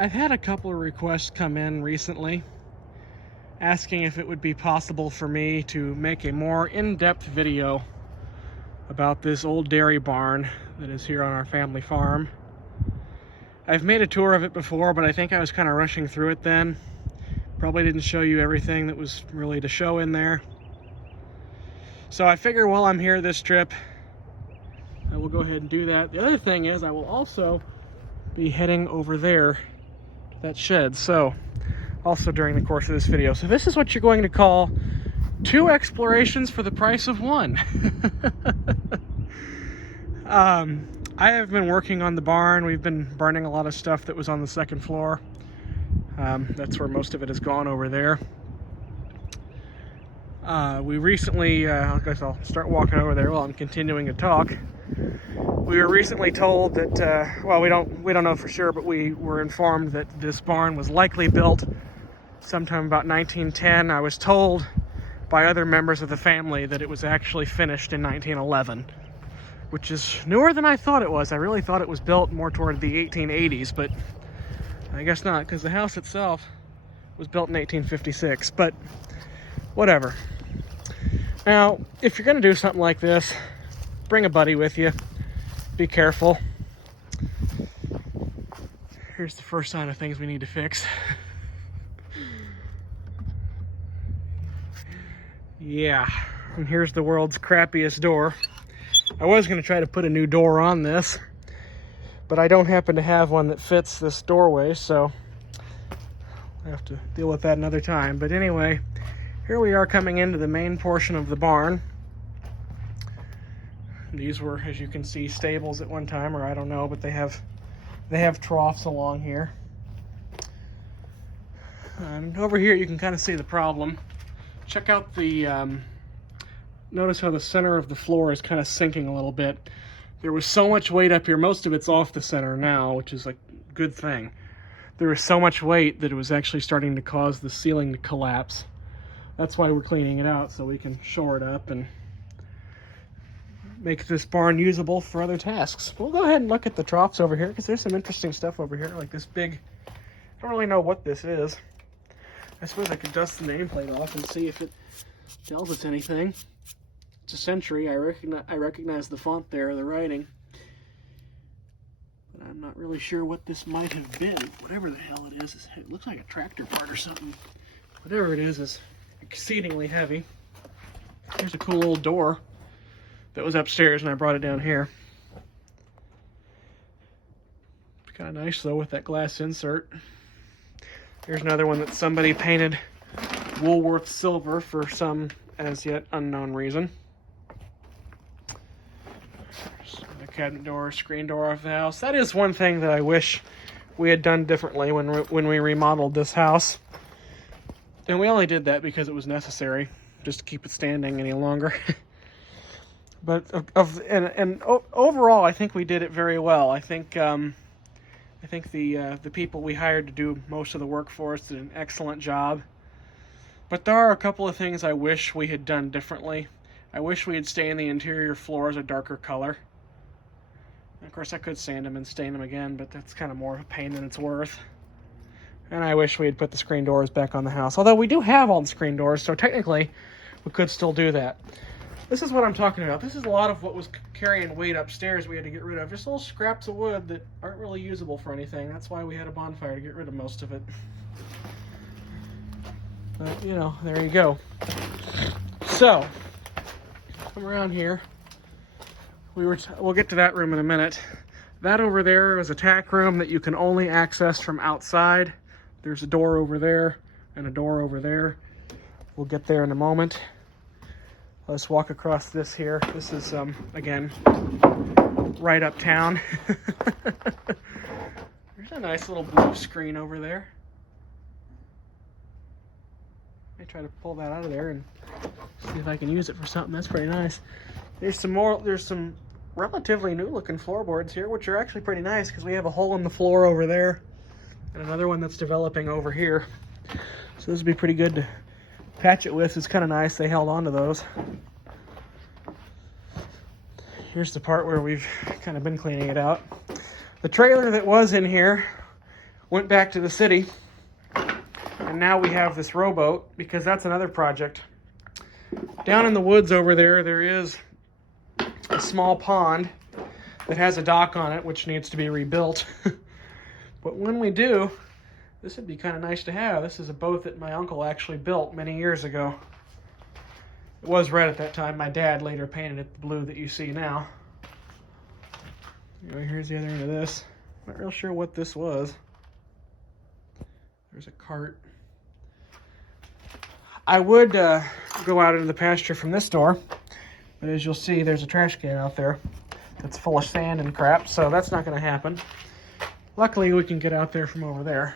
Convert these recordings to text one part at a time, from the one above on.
I've had a couple of requests come in recently asking if it would be possible for me to make a more in-depth video about this old dairy barn that is here on our family farm. I've made a tour of it before, but I think I was kind of rushing through it then. Probably didn't show you everything that was really to show in there. So I figure while I'm here this trip, I will go ahead and do that. The other thing is I will also be heading over there to that shed. So also during the course of this video. So this is what you're going to call 2 explorations for the price of 1. I have been working on the barn. We've been burning a lot of stuff that was on the 2nd floor. That's where most of it has gone over there. We recently, I guess I'll start walking over there while I'm continuing to talk. We were recently told that, well, we don't know for sure, but we were informed that this barn was likely built sometime about 1910. I was told by other members of the family that it was actually finished in 1911, which is newer than I thought it was. I really thought it was built more toward the 1880s, but I guess not, because the house itself was built in 1856, but whatever. Now, if you're going to do something like this, bring a buddy with you. Be careful. Here's the first sign of things we need to fix. Yeah, and here's the world's crappiest door. I was going to try to put a new door on this, but I don't happen to have one that fits this doorway, so I have to deal with that another time. But anyway, here we are coming into the main portion of the barn. These were, as you can see, stables at one time, or I don't know, but they have troughs along here. And over here you can kind of see the problem. Check out the, notice how the center of the floor is kind of sinking a little bit. There was so much weight up here. Most of it's off the center now, which is a good thing. There was so much weight that it was actually starting to cause the ceiling to collapse. That's why we're cleaning it out, so we can shore it up and make this barn usable for other tasks. We'll go ahead and look at the troughs over here, because there's some interesting stuff over here, like this big, I don't really know what this is. I suppose I could dust the nameplate off and see if it tells us anything. It's a Century. I recognize the font there, the writing. But I'm not really sure what this might have been. Whatever the hell it is, it looks like a tractor part or something. Whatever it is exceedingly heavy. Here's a cool old door that was upstairs, and I brought it down here. Kind of nice though with that glass insert. Here's another one that somebody painted Woolworth silver for some as yet unknown reason. The cabinet door, screen door of the house. That is one thing that I wish we had done differently when we remodeled this house. And we only did that because it was necessary, just to keep it standing any longer. But overall, I think we did it very well. I think the people we hired to do most of the work for us did an excellent job. But there are a couple of things I wish we had done differently. I wish we had stained the interior floors a darker color. And of course, I could sand them and stain them again, but that's kind of more of a pain than it's worth. And I wish we had put the screen doors back on the house. Although we do have all the screen doors, so technically we could still do that. This is what I'm talking about. This is a lot of what was carrying weight upstairs we had to get rid of. Just little scraps of wood that aren't really usable for anything. That's why we had a bonfire, to get rid of most of it. But, you know, there you go. So, come around here. We'll get to that room in a minute. That over there is a tack room that you can only access from outside. There's a door over there and a door over there. We'll get there in a moment. Let's walk across this here. This is, again, right uptown. There's a nice little blue screen over there. I try to pull that out of there and see if I can use it for something. That's pretty nice. There's some relatively new looking floorboards here, which are actually pretty nice because we have a hole in the floor over there and another one that's developing over here. So this would be pretty good to patch it with. It's kind of nice they held on to those. Here's the part where we've kind of been cleaning it out. The trailer that was in here went back to the city, and now we have this rowboat because that's another project. Down in the woods over there, there is a small pond that has a dock on it, which needs to be rebuilt. But when we do, this would be kind of nice to have. This is a boat that my uncle actually built many years ago. It was red at that time. My dad later painted it the blue that you see now. Anyway, here's the other end of this. Not real sure what this was. There's a cart. I would go out into the pasture from this door, but as you'll see, there's a trash can out there that's full of sand and crap, so that's not going to happen. Luckily, we can get out there from over there,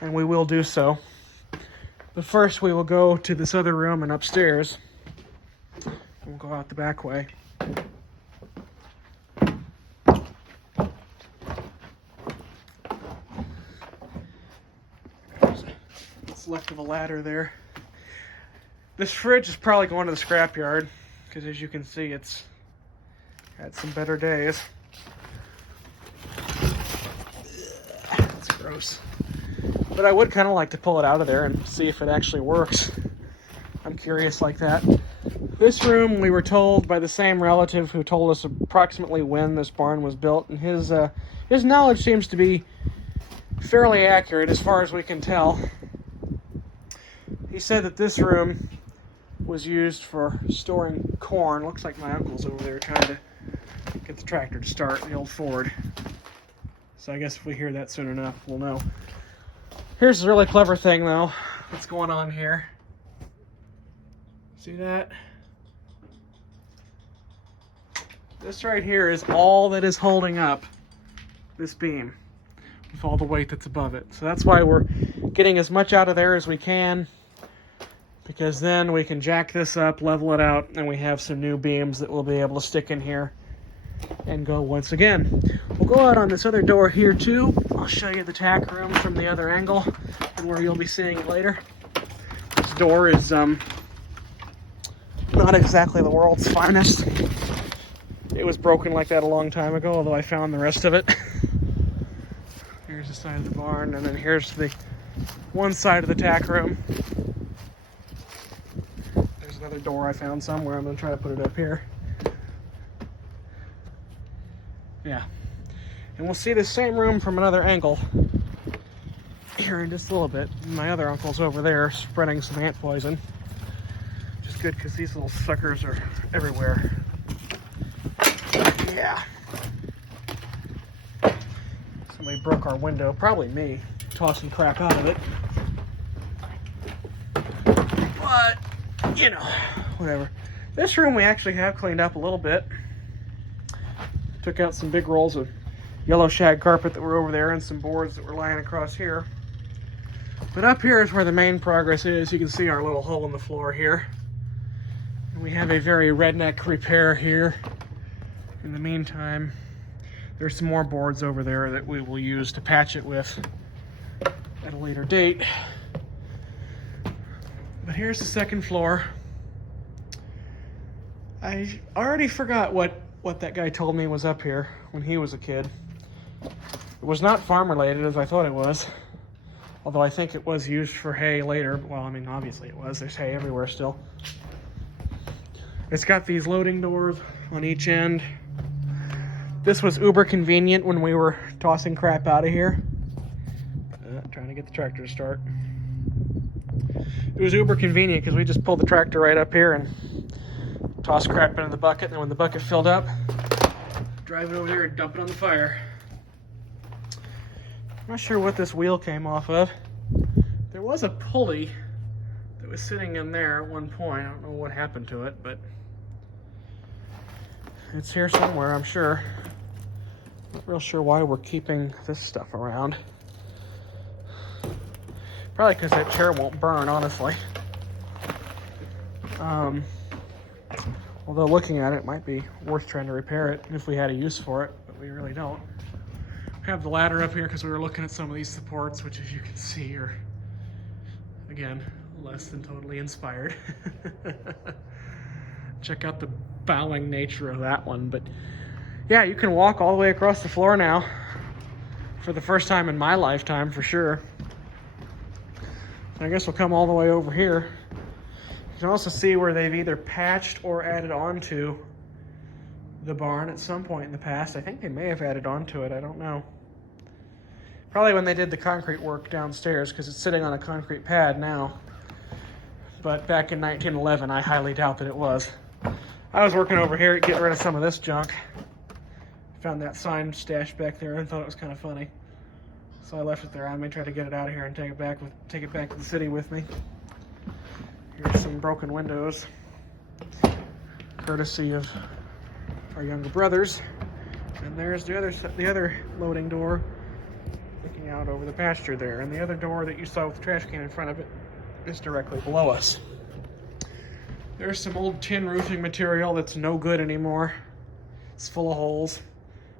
and we will do so. But first, we will go to this other room and upstairs. We'll go out the back way. What's left of a ladder there. This fridge is probably going to the scrapyard, because as you can see, it's had some better days. That's gross. But I would kind of like to pull it out of there and see if it actually works. I'm curious like that. This room, we were told by the same relative who told us approximately when this barn was built, and his knowledge seems to be fairly accurate as far as we can tell. He said that this room was used for storing corn. Looks like my uncle's over there trying to get the tractor to start, the old Ford. So I guess if we hear that soon enough, we'll know. Here's a really clever thing, though. What's going on here? See that? This right here is all that is holding up this beam with all the weight that's above it. So that's why we're getting as much out of there as we can, because then we can jack this up, level it out, and we have some new beams that we'll be able to stick in here and go once again. We'll go out on this other door here too. I'll show you the tack room from the other angle and where you'll be seeing it later. This door is not exactly the world's finest. It was broken like that a long time ago, although I found the rest of it. Here's the side of the barn, and then here's the one side of the tack room. There's another door I found somewhere. I'm going to try to put it up here. Yeah. And we'll see the same room from another angle here in just a little bit. My other uncle's over there spreading some ant poison. Which is good because these little suckers are everywhere. Yeah. Somebody broke our window. Probably me. Tossing crap out of it. But, you know, whatever. This room we actually have cleaned up a little bit. Took out some big rolls of yellow shag carpet that were over there and some boards that were lying across here. But up here is where the main progress is. You can see our little hole in the floor here. And we have a very redneck repair here. In the meantime, there's some more boards over there that we will use to patch it with at a later date. But here's the second floor. I already forgot what that guy told me was up here when he was a kid. It was not farm related as I thought it was. Although I think it was used for hay later. Well, I mean, obviously it was. There's hay everywhere still. It's got these loading doors on each end. This was uber convenient when we were tossing crap out of here. Trying to get the tractor to start. It was uber convenient because we just pulled the tractor right up here and toss crap into the bucket, and then when the bucket filled up, drive it over there and dump it on the fire. I'm not sure what this wheel came off of. There was a pulley that was sitting in there at one point. I don't know what happened to it, but it's here somewhere, I'm sure. Not real sure why we're keeping this stuff around. Probably because that chair won't burn, honestly. Although looking at it, it might be worth trying to repair it if we had a use for it, but we really don't. We have the ladder up here because we were looking at some of these supports, which as you can see are, again, less than totally inspired. Check out the bowing nature of that one. But yeah, you can walk all the way across the floor now for the first time in my lifetime, for sure. I guess we'll come all the way over here. You can also see where they've either patched or added onto the barn at some point in the past. I think they may have added onto it, I don't know. Probably when they did the concrete work downstairs, because it's sitting on a concrete pad now. But back in 1911, I highly doubt that it was. I was working over here getting rid of some of this junk. Found that sign stashed back there and thought it was kind of funny. So I left it there. I may try to get it out of here and take it back to the city with me. Here's some broken windows, courtesy of our younger brothers. And there's the other loading door looking out over the pasture there. And the other door that you saw with the trash can in front of it is directly below us. There's some old tin roofing material that's no good anymore. It's full of holes,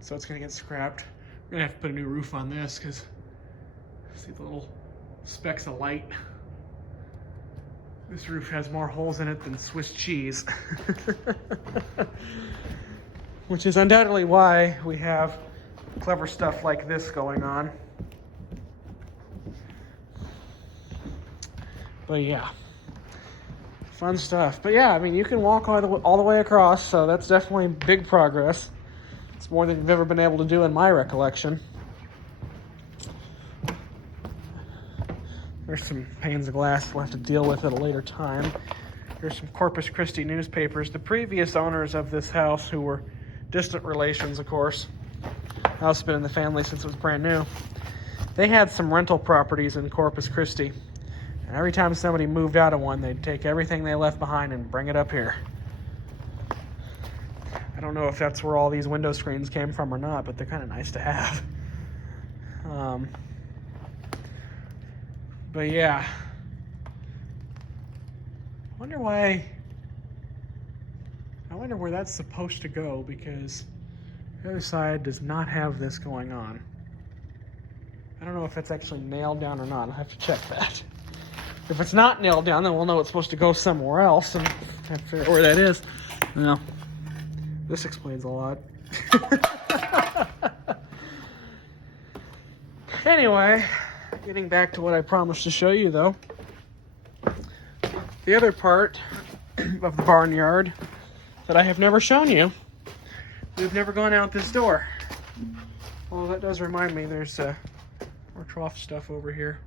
so it's gonna get scrapped. We're gonna have to put a new roof on this because see the little specks of light. This roof has more holes in it than Swiss cheese. Which is undoubtedly why we have clever stuff like this going on. But yeah, fun stuff. But yeah, I mean, you can walk all the way across, so that's definitely big progress. It's more than you've ever been able to do in my recollection. There's some panes of glass we'll have to deal with at a later time. There's some Corpus Christi newspapers. The previous owners of this house, who were distant relations, of course, the house has been in the family since it was brand new, they had some rental properties in Corpus Christi. And every time somebody moved out of one, they'd take everything they left behind and bring it up here. I don't know if that's where all these window screens came from or not, but they're kind of nice to have. But yeah, I wonder where that's supposed to go, because the other side does not have this going on. I don't know if that's actually nailed down or not. I'll have to check that. If it's not nailed down, then we'll know it's supposed to go somewhere else and have to figure out where that is. Well, this explains a lot. Anyway, getting back to what I promised to show you, though. The other part of the barnyard that I have never shown you, we've never gone out this door. Well, that does remind me, there's more trough stuff over here.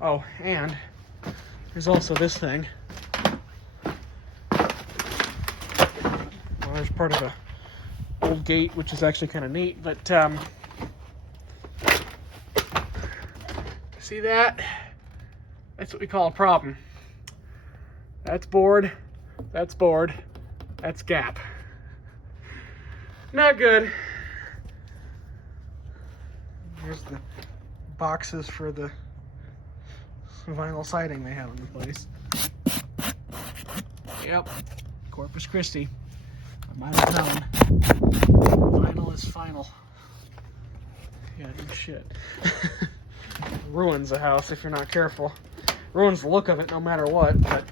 Oh, and there's also this thing. Well, there's part of a old gate, which is actually kind of neat, but see that? That's what we call a problem. That's board, that's gap. Not good. Here's the boxes for the vinyl siding they have in the place. Yep, Corpus Christi. I might have known. Vinyl is final. Yeah, no shit. Ruins a house if you're not careful. Ruins the look of it no matter what, but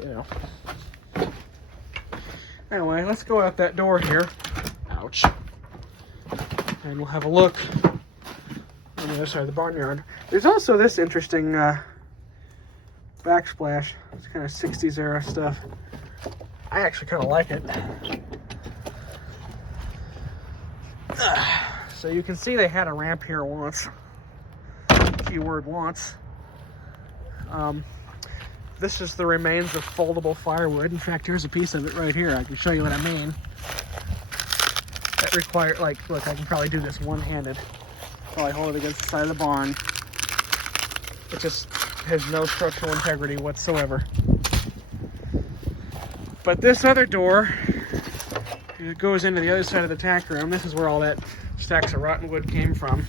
you know. Anyway, let's go out that door here. Ouch. And we'll have a look on the other side of the barnyard. There's also this interesting backsplash. It's kind of 60s era stuff. I actually kind of like it. So you can see they had a ramp here once. Keyword once. This is the remains of foldable firewood. In fact, here's a piece of it right here. I can show you what I mean. That requires, like, look, I can probably do this one-handed. While I hold it against the side of the barn. It just has no structural integrity whatsoever. But this other door, it goes into the other side of the tack room. This is where all that stacks of rotten wood came from.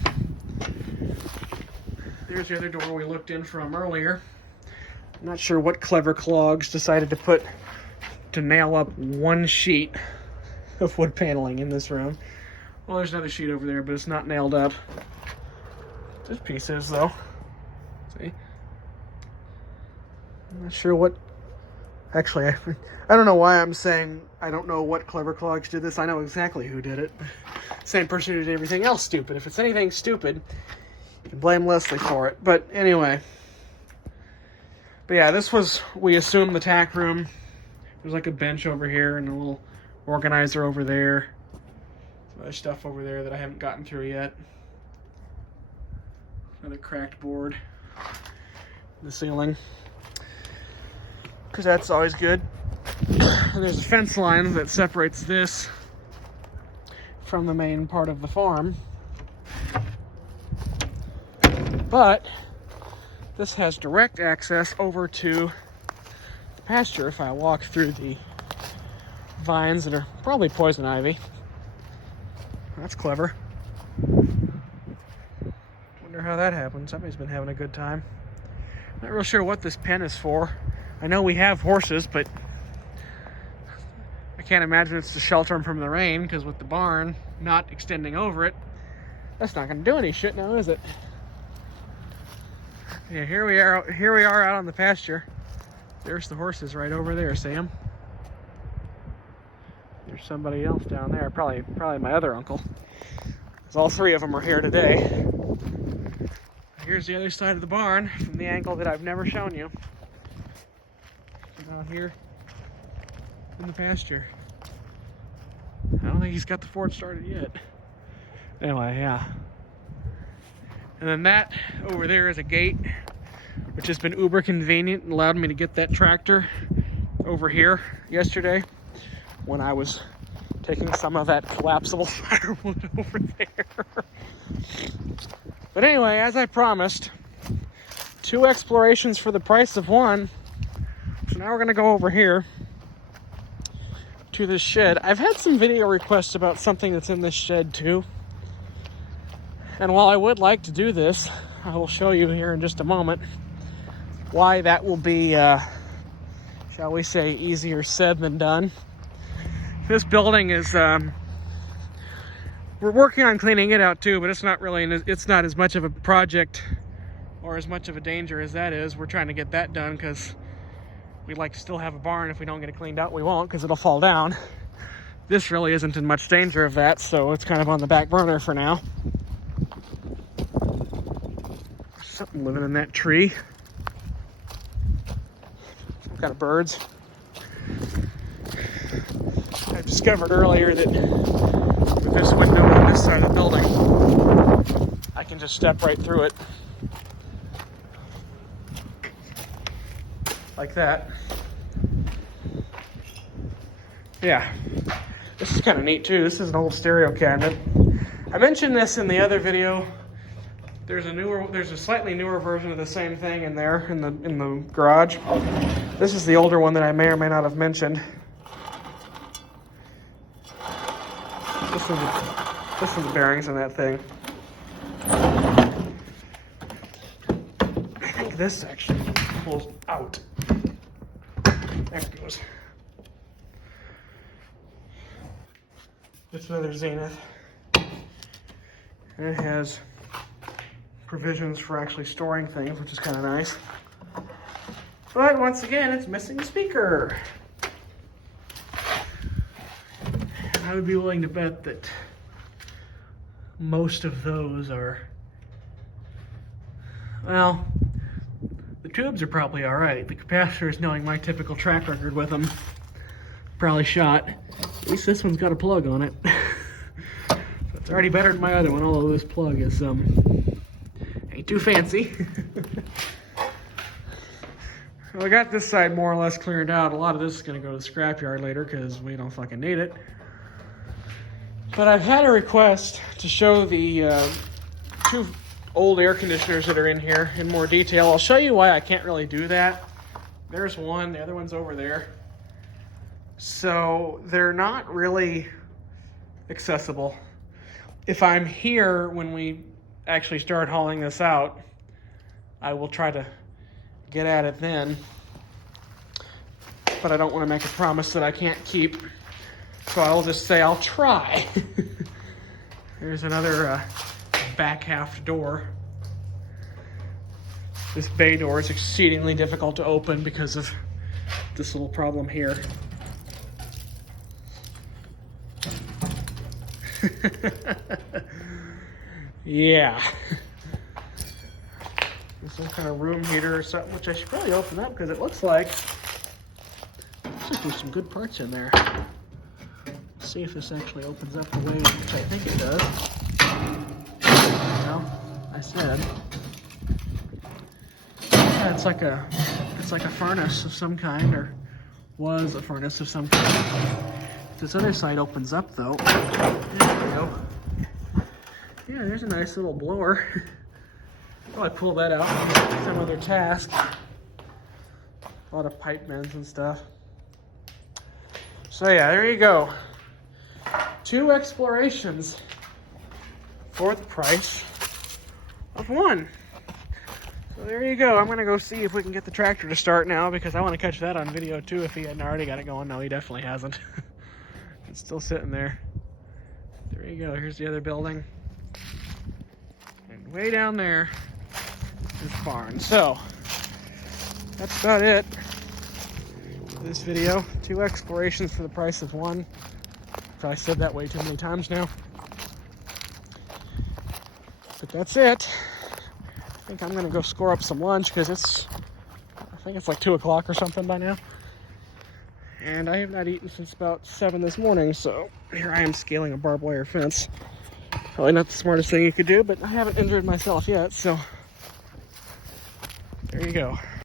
There's the other door we looked in from earlier. I'm not sure what clever clogs decided to nail up one sheet of wood paneling in this room. Well, there's another sheet over there, but it's not nailed up. This piece is, though. See? I'm not sure what... Actually, I don't know why I'm saying I don't know what clever clogs did this. I know exactly who did it. Same person who did everything else stupid. If it's anything stupid, you can blame Leslie for it. But anyway. But yeah, this was, we assumed, the tack room. There's like a bench over here and a little organizer over there. Some other stuff over there that I haven't gotten through yet. Another cracked board in the ceiling, because that's always good. And there's a fence line that separates this from the main part of the farm. But this has direct access over to the pasture if I walk through the vines that are probably poison ivy. That's clever. Wonder how that happened. Somebody's been having a good time. Not real sure what this pen is for. I know we have horses, but I can't imagine it's to shelter them from the rain, because with the barn not extending over it, that's not going to do any shit now, is it? Yeah, here we are out on the pasture. There's the horses right over there, see 'em? There's somebody else down there, probably my other uncle. 'Cause all three of them are here today. Here's the other side of the barn from the angle that I've never shown you. Out here in the pasture. I don't think he's got the Ford started yet. Anyway, yeah. And then that over there is a gate, which has been uber convenient and allowed me to get that tractor over here yesterday when I was taking some of that collapsible firewood over there. But anyway, as I promised, 2 explorations for the price of 1. So now we're gonna go over here to this shed. I've had some video requests about something that's in this shed too. And while I would like to do this, I will show you here in just a moment why that will be, shall we say, easier said than done. This building is, we're working on cleaning it out too, but it's not as much of a project or as much of a danger as that is. We're trying to get that done because we'd like to still have a barn. If we don't get it cleaned out, we won't, because it'll fall down. This really isn't in much danger of that, so it's kind of on the back burner for now. Something living in that tree. Some kind of birds. I discovered earlier that with this window on this side of the building, I can just step right through it. Like that. Yeah. This is kind of neat too. This is an old stereo cabinet. I mentioned this in the other video. There's a slightly newer version of the same thing in there in the garage. This is the older one that I may or may not have mentioned. This is the bearings in that thing. I think this actually pulls out. There it goes. It's another Zenith. And it has provisions for actually storing things, which is kind of nice. But once again, it's missing a speaker. And I would be willing to bet that most of those are, well, the tubes are probably all right. The capacitors, knowing my typical track record with them, probably shot. At least this one's got a plug on it. So it's already better than my other one, although this plug is ain't too fancy. Well, I got this side more or less cleared out. A lot of this is going to go to the scrapyard later because we don't fucking need it. But I've had a request to show the 2 old air conditioners that are in here in more detail. I'll show you why I can't really do that. There's one, the other one's over there. So they're not really accessible. If I'm here when we actually start hauling this out, I will try to get at it then. But I don't want to make a promise that I can't keep. So I'll just say I'll try. There's another back half door. This bay door is exceedingly difficult to open because of this little problem here. Yeah. There's some kind of room heater or something, which I should probably open up because it looks like there's some good parts in there. Let's see if this actually opens up the way which I think it does. Well, I said. Yeah, it's like a furnace of some kind, or was a furnace of some kind. This other side opens up though. There we go. Yeah, there's a nice little blower. Probably pull that out for some other task. A lot of pipe bends and stuff. So yeah, there you go. 2 explorations for the price of 1. So there you go. I'm gonna go see if we can get the tractor to start now, because I want to catch that on video too if he hadn't already got it going. No, he definitely hasn't. It's still sitting there. There you go. Here's the other building. And way down there is the barn. So that's about it for this video. 2 explorations for the price of 1. Probably said that way too many times now. But that's it. I think I'm gonna go score up some lunch because I think it's like 2 o'clock or something by now. And I have not eaten since about 7 this morning, so here I am scaling a barbed wire fence. Probably not the smartest thing you could do, but I haven't injured myself yet, so there you go.